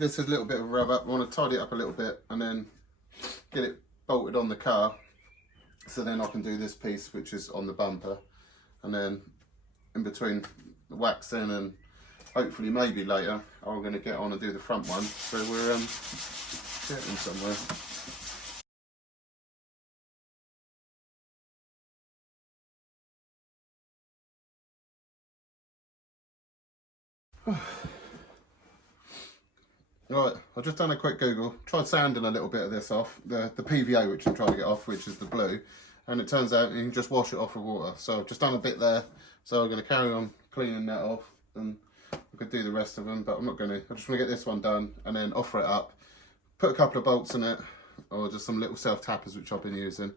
give this a little bit of a rub up. I want to tidy it up a little bit and then get it bolted on the car, so then I can do this piece which is on the bumper, and then in between the waxing and hopefully maybe later I'm going to get on and do the front one, so we're getting somewhere. Right, I've just done a quick Google, tried sanding a little bit of this off, the PVA which I'm trying to get off, which is the blue, and it turns out you can just wash it off with water. So I've just done a bit there, so I'm going to carry on cleaning that off, and I could do the rest of them, but I'm not going to. I just want to get this one done and then offer it up, put a couple of bolts in it, or just some little self-tappers which I've been using,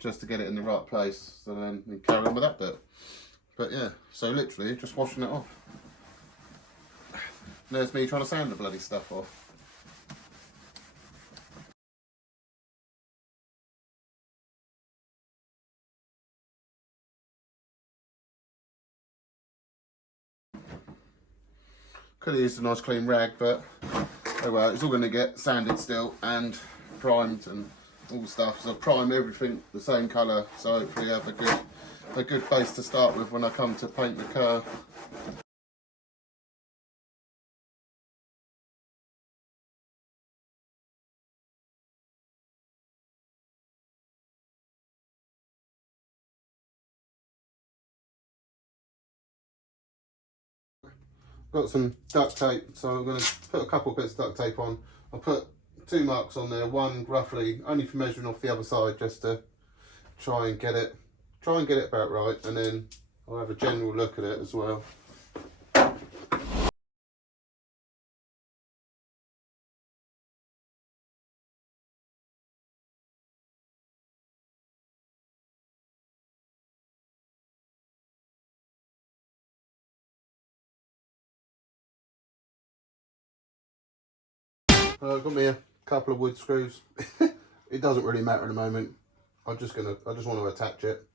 just to get it in the right place, so then we carry on with that bit. But yeah, so literally just washing it off. There's me trying to sand the bloody stuff off. Could have used a nice clean rag, but oh well, it's all going to get sanded still and primed and all stuff. So prime everything the same colour, so hopefully have a good base to start with when I come to paint the car. Got some duct tape, so I'm going to put a couple bits of duct tape on. I'll put 2 marks on there, one roughly only for measuring off the other side, just to try and get it about right, and then I'll have a general look at it as well. I've got me a couple of wood screws. It doesn't really matter at the moment. I just want to attach it.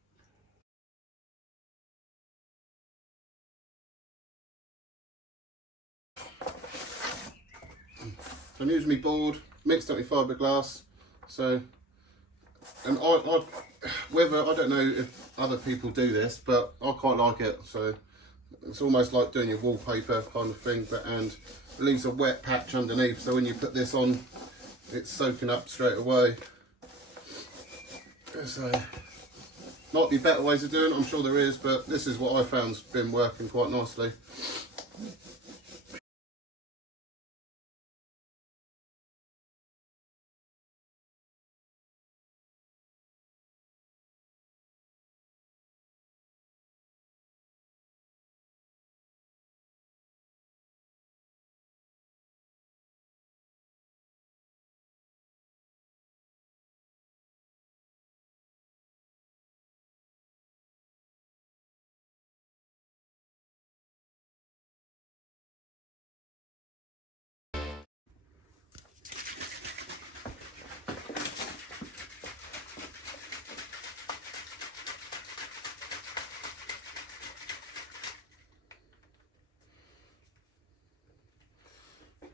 So I'm using my board, mixed up with fiberglass. So, and I don't know if other people do this, but I quite like it. So it's almost like doing your wallpaper kind of thing, but and it leaves a wet patch underneath. So when you put this on, it's soaking up straight away. So might be better ways of doing it, I'm sure there is, but this is what I found's been working quite nicely.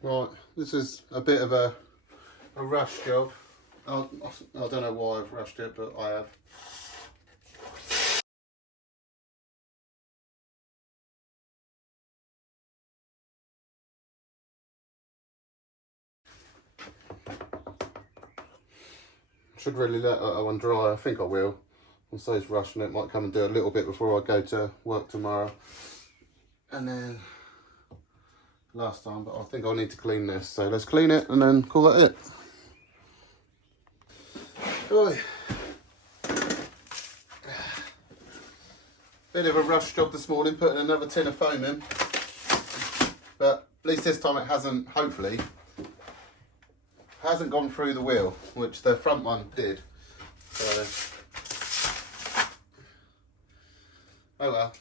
Right, this is a bit of a rush job. I don't know why I've rushed it, but I have. Should really let that one dry. I think I will. I'm so rushing it. Might come and do a little bit before I go to work tomorrow. And then last time, but I think I'll need to clean this. So let's clean it and then call that it. Right. Bit of a rush job this morning, putting another tin of foam in. But at least this time it hasn't, hopefully, hasn't gone through the wheel, which the front one did. So, oh well.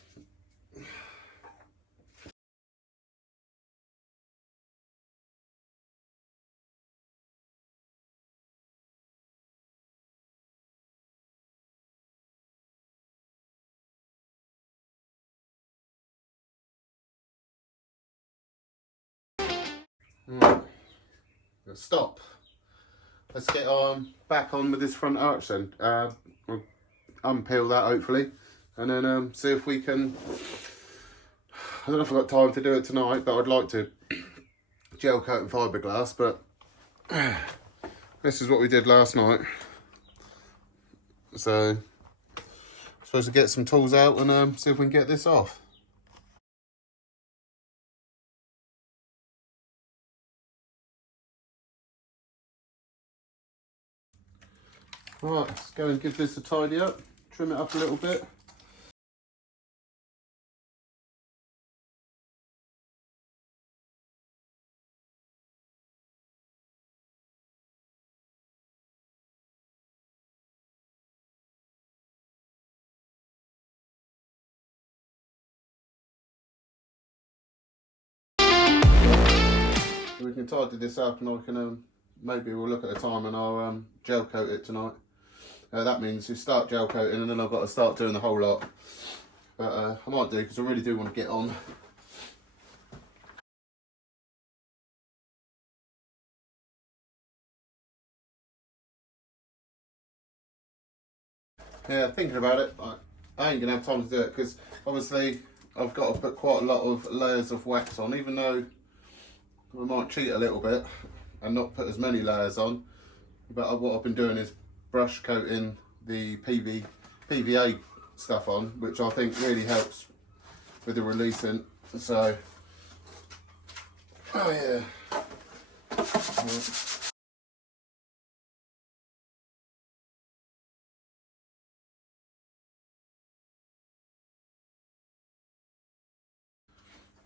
Right. Stop. Let's get back on with this front arch then. We'll unpeel that hopefully, and then see if we can. I don't know if I've got time to do it tonight, but I'd like to gel coat and fiberglass. But this is what we did last night. So I'm supposed to get some tools out and see if we can get this off. Right, let's go and give this a tidy up, trim it up a little bit. We can tidy this up, and I can maybe we'll look at the time and I'll gel coat it tonight. That means you start gel coating and then I've got to start doing the whole lot. But I might do, because I really do want to get on. Yeah, thinking about it, I ain't gonna have time to do it, because obviously I've got to put quite a lot of layers of wax on, even though I might cheat a little bit and not put as many layers on. But what I've been doing is brush coating the PVA stuff on, which I think really helps with the releasing. So, oh yeah.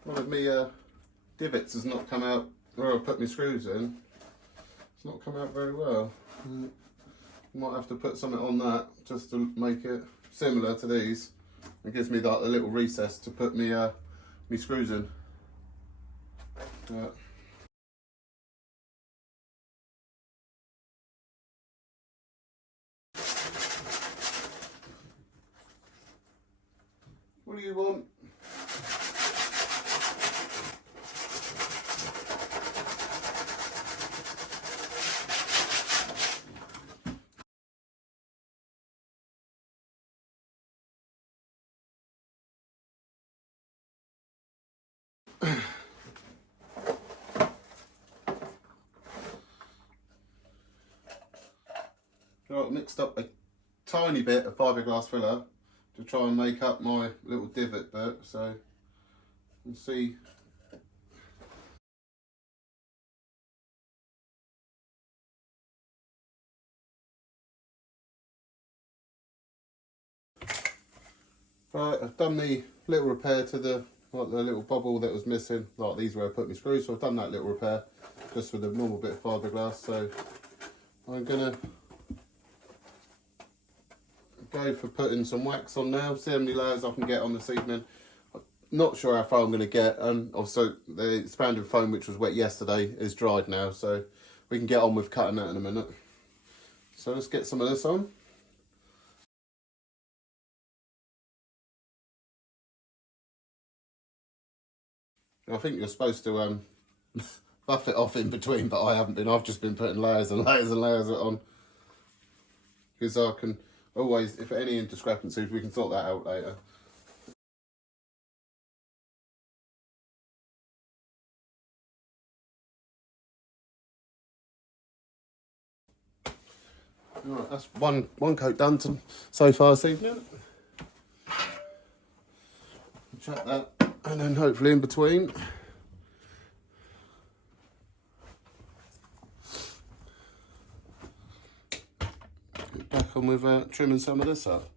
One of me divots has not come out where I put my screws in. It's not come out very well. Might have to put something on that just to make it similar to these. It gives me like a little recess to put me screws in. What do you want? Right, mixed up a tiny bit of fiberglass filler to try and make up my little divot bit, so we'll see. Right, I've done the little repair to the little bubble that was missing. Like these where I put my screws, so I've done that little repair just with a normal bit of fiberglass. So I'm gonna go for putting some wax on now, see how many layers I can get on this evening. Not sure how far I'm going to get, and also the expanded foam, which was wet yesterday, is dried now, so we can get on with cutting that in a minute. So let's get some of this on. I think you're supposed to buff it off in between, but I haven't been. I've just been putting layers and layers and layers on, because I can always, if any discrepancies, we can sort that out later. Alright, that's one coat done so far this evening. Check that, and then hopefully in between. Get back on with trimming some of this up.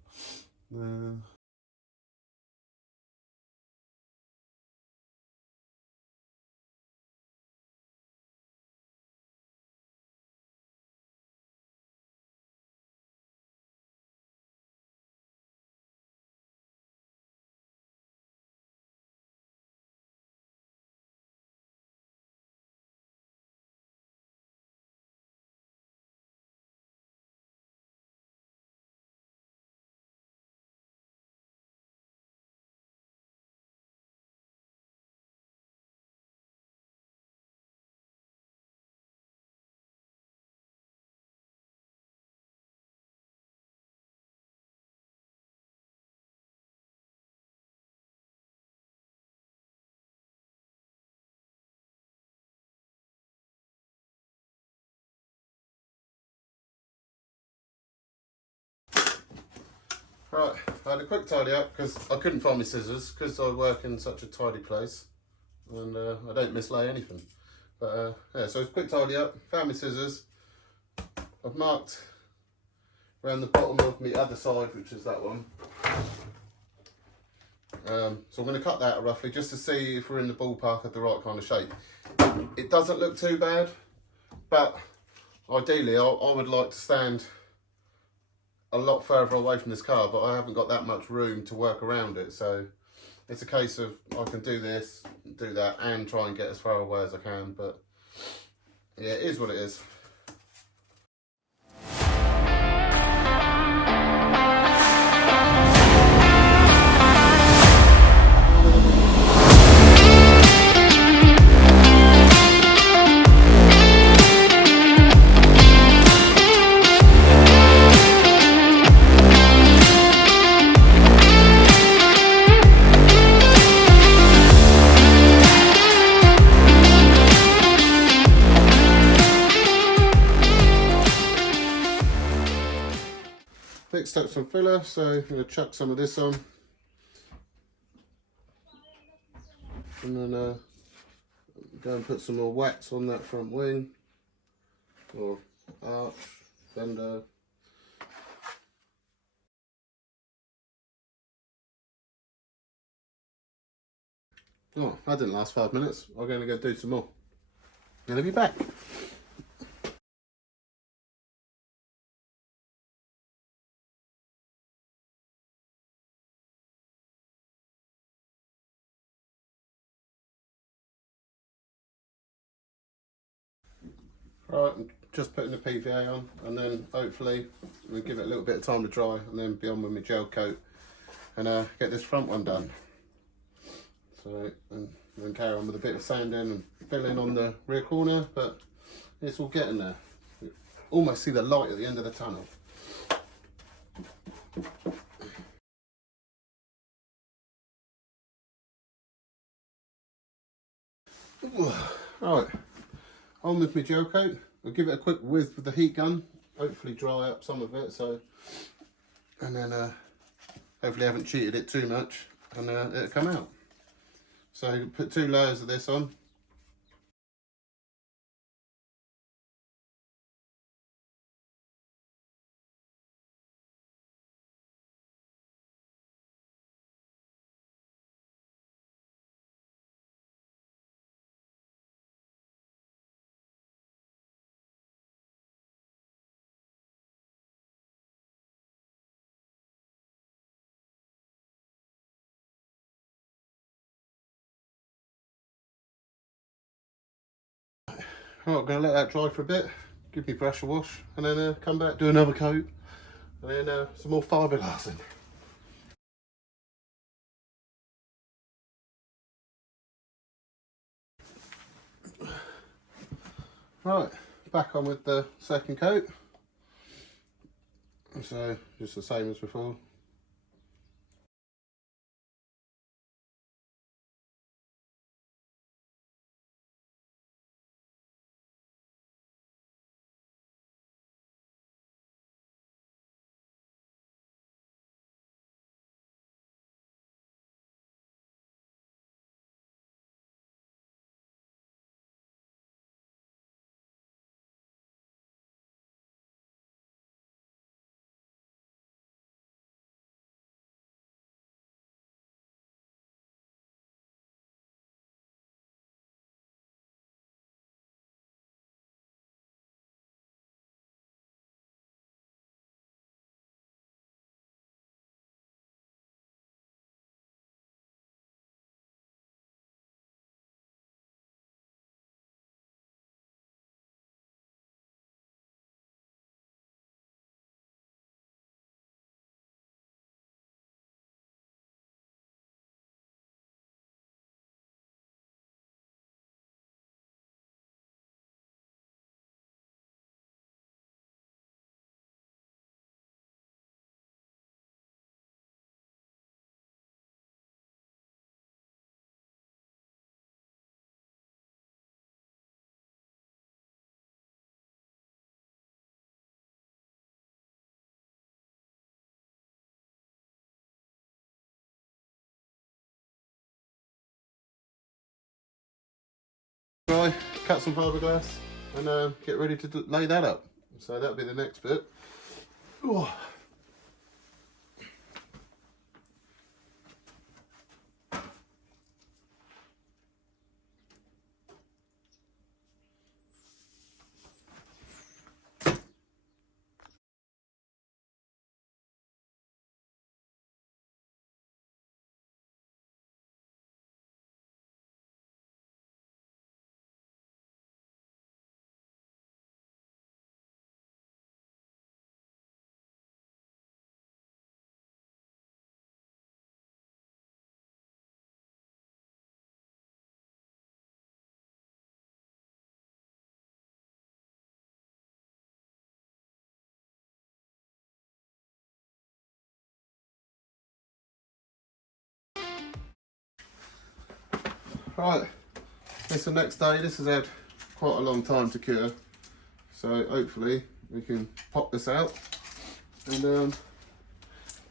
Right, I had a quick tidy up because I couldn't find my scissors because I work in such a tidy place and I don't mislay anything. But yeah, so it's a quick tidy up, found my scissors. I've marked around the bottom of my other side, which is that one. So I'm going to cut that roughly just to see if we're in the ballpark of the right kind of shape. It doesn't look too bad, but ideally I would like to stand a lot further away from this car, but I haven't got that much room to work around it, so it's a case of I can do this, do that, and try and get as far away as I can. But yeah, it is what it is. Mixed up some filler, so I'm going to chuck some of this on, and then go and put some more wax on that front wing or arch, fender. Oh, that didn't last 5 minutes. I'm going to go do some more. I'm going to be back. Right, I'm just putting the PVA on, and then hopefully we'll give it a little bit of time to dry, and then be on with my gel coat and get this front one done. So and then carry on with a bit of sanding and filling on the rear corner, but it's all getting there. You almost see the light at the end of the tunnel. Right, on with my gel coat. I'll give it a quick whiz with the heat gun, hopefully dry up some of it, so, and then hopefully I haven't cheated it too much, and it'll come out. So put 2 layers of this on. Right, I'm going to let that dry for a bit, give me pressure wash, and then come back, do another coat, and then some more fiberglassing. Right, back on with the second coat. So just the same as before. Right, cut some fiberglass and get ready to lay that up. So that'll be the next bit. Ooh. Right, it's the next day. This has had quite a long time to cure, so hopefully we can pop this out and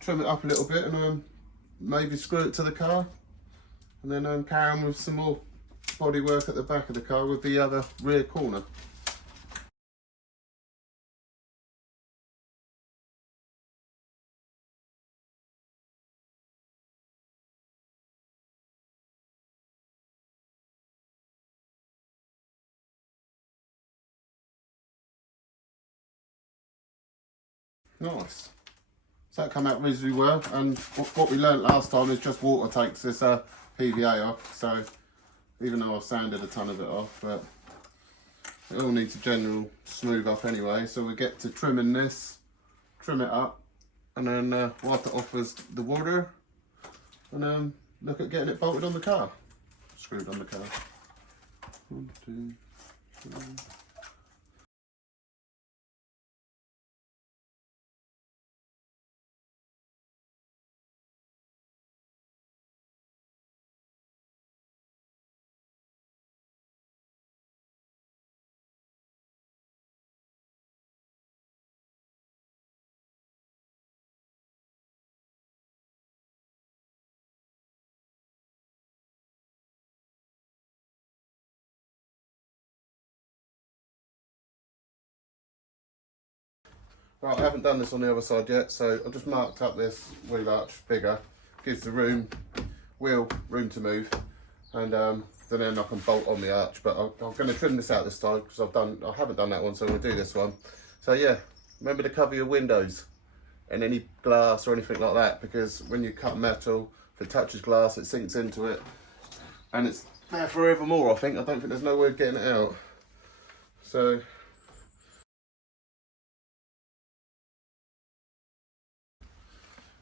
trim it up a little bit and maybe screw it to the car, and then carry on with some more body work at the back of the car with the other rear corner. Nice. So that come out reasonably well, and what we learnt last time is just water takes this PVA off, so even though I've sanded a ton of it off, but it all needs a general smooth up anyway, so we get to trimming this, trim it up, and then wipe it off with the water, and look at getting it bolted on the car, screwed on the car. 1, 2, 3. Right, I haven't done this on the other side yet, so I've just marked up this wheel arch bigger, gives the wheel room to move, and then I can bolt on the arch. But I'm going to trim this out this time because I haven't done that one, so we'll do this one. So yeah, remember to cover your windows and any glass or anything like that, because when you cut metal, if it touches glass, it sinks into it, and it's there forevermore. I don't think there's no way of getting it out. So.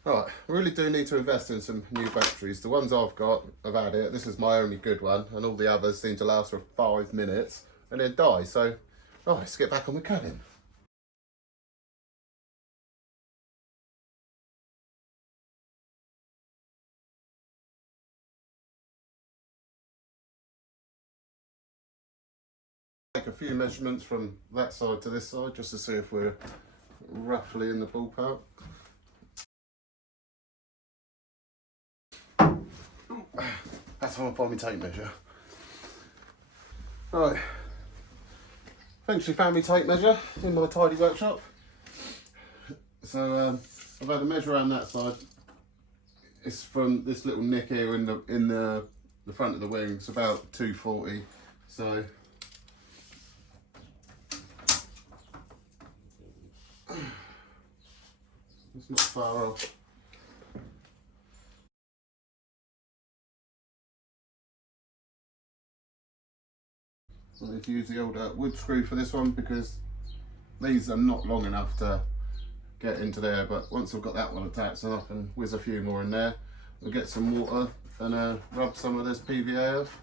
Right, I really do need to invest in some new batteries. The ones I've got have had it. This is my only good one, and all the others seem to last for 5 minutes and then die. So, right, let's get back on with cutting. Take a few measurements from that side to this side just to see if we're roughly in the ballpark. That's how I find my tape measure. Right, eventually found my tape measure in my tidy workshop. So I've had a measure around that side. It's from this little nick here in the front of the wing. It's about 240. So it's not far off. I need to use the old wood screw for this one because these are not long enough to get into there, but once I've got that one attached, then I can whiz a few more in there. We'll get some water and rub some of this PVA off,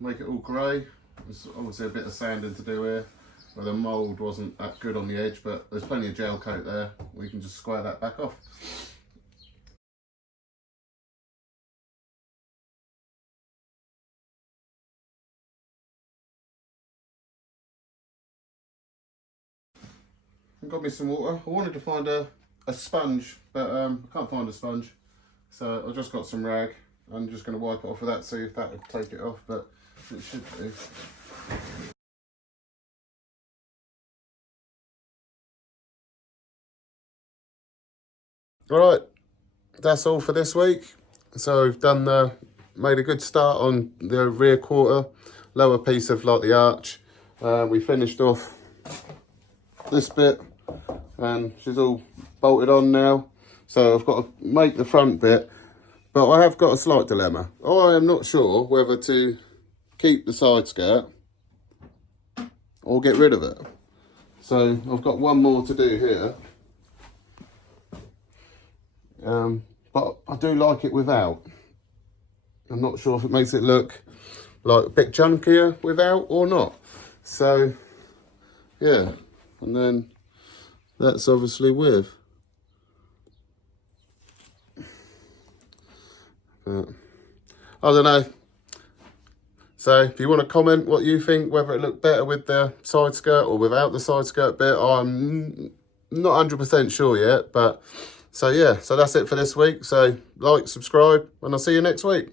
make it all grey. There's obviously a bit of sanding to do here where the mould wasn't that good on the edge, but there's plenty of gel coat there. We can just square that back off. I got me some water. I wanted to find a sponge, but I can't find a sponge. So I've just got some rag. I'm just going to wipe it off with that, see if that would take it off, but it should do. Right, that's all for this week. So we've done made a good start on the rear quarter, lower piece of like the arch. We finished off this bit and she's all bolted on now. So I've got to make the front bit, but I have got a slight dilemma. I am not sure whether to keep the side skirt or get rid of it. So I've got one more to do here. But I do like it without. I'm not sure if it makes it look like a bit chunkier without or not. So yeah, and then that's obviously with. But I don't know. So if you want to comment what you think, whether it looked better with the side skirt or without the side skirt bit, I'm not 100% sure yet. But so yeah, so that's it for this week. So like, subscribe, and I'll see you next week.